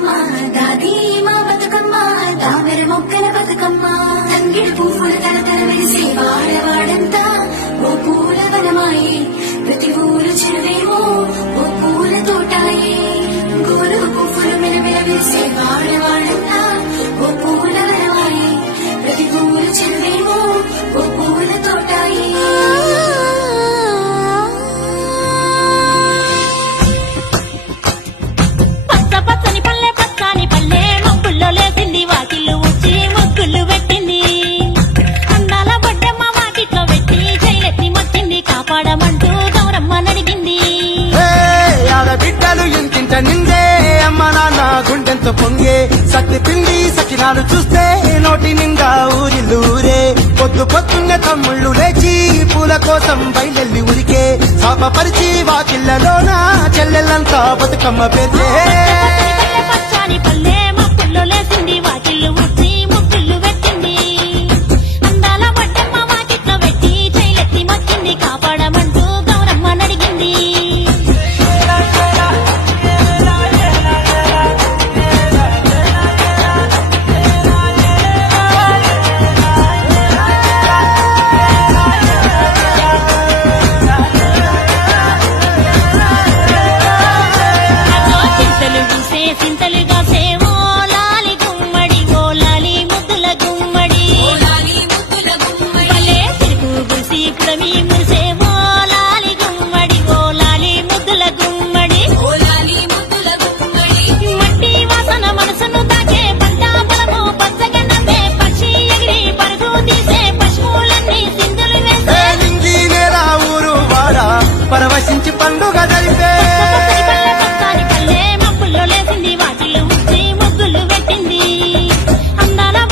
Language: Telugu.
బతుకమ్మ దాది మా బతుకమ్మ దామెర మొక్కల బతుకమ్మ తంగిడి పువ్వుల తరతర వెలిసే వాడవాడంతా ఓ పూల వనమాయే ప్రతి ఊరు చెరువేమో ఓ పూల తోటాయే గోరు పువ్వులు మెలమెల వెలిసే వాడవాడంతా ఓ పూల వనమాయే ప్రతి ఊరు చెరువేమో ఓ పూల తోటాయే నిందే అమ్మ నాన్న గుండెంతో పొంగే సత్తి పిండి సకినాలు చూస్తే నోటి నిండా ఊరిల్లూరే పొద్దు పొద్దున్న తమ్ముళ్ళు లేచి పూల కోసం బయలెల్లి ఉరికే శాపపరిచి వాకిళ్లలోన చెల్లెళ్ళంతా బతుకమ్మ పేర్చే